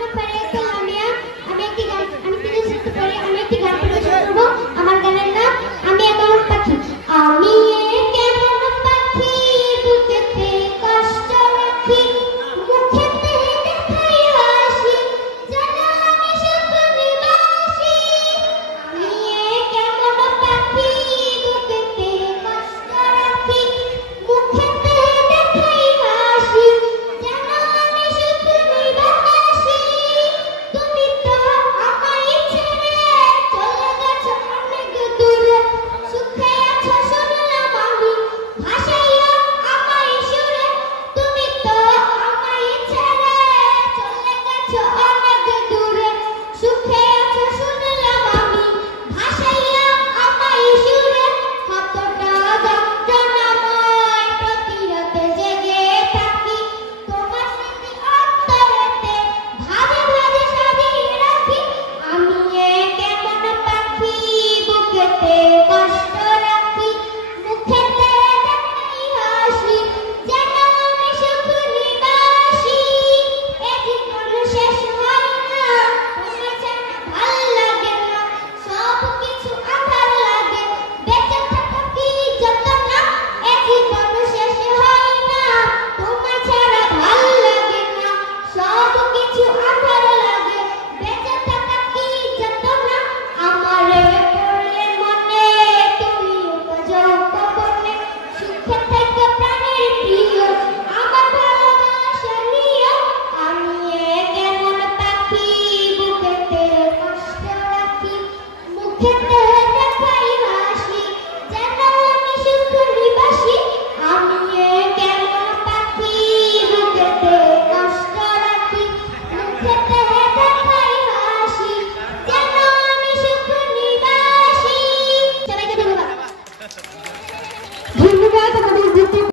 নাম ফারিয়াতুল লামিয়া। আমি তিনজন শিখতে পারি। আমি একটি গান পরিবেশন করব। আমার গানের নাম আমি কেমন পাখি। আমি কেমন পাখি, বুকেতে কষ্ট রাখি, মুখেতে দেখাই হাসি, যেন আমি সুখ নিবাসী। আমি কেমন পাখি, বুকেতে কষ্ট রাখি, মুখেতে দেখাই হাসি, যেন আমি সুখ নিবাসী। তুমি তো আমায় ছেড়ে চলে গেছো অনেক দূরে, সুখে আছো শুনলাম আমি, ভাসাইয়া আমায় সুরে। তুমি তো আমায় ছেড়ে চলে গেছো অনেক দূরে, সুখে আছো শুনলাম আমি, ভাসাইয়া আমায় সুরে। কতটা যন্ত্রণাময় প্রতিরাতে জেগে থাকি, তোমার স্মৃতি অন্তরেতে ভাজে ভাজে সাজিয়ে রাখি। আমি কেমন পাখি, বুকেতে কষ্ট রাখি, মুখেতে দেখাই হাসি, যেন আমি সুখ নিবাসী। এ জীবন শেষ হয় না, তোমায় ছাড়া ভাল লাগে না, সব কিছু আঁধার লাগে, বেঁচে থাকা কি যত না। এ জীবন শেষ হয় না, তোমায় ছাড়া ভাল লাগে না, সব কিছু আঁধার লাগে, বেঁচে থাকা কি যত না। আমারে পড়লে মনে তুমি উপযোগ্য বনে, সুখে থেকে প্রাণের প্রিয়, আমার ভালোবাসা নিও। আমি কেমন পাখি, বুকেতে কষ্ট রাখি, মুখেতে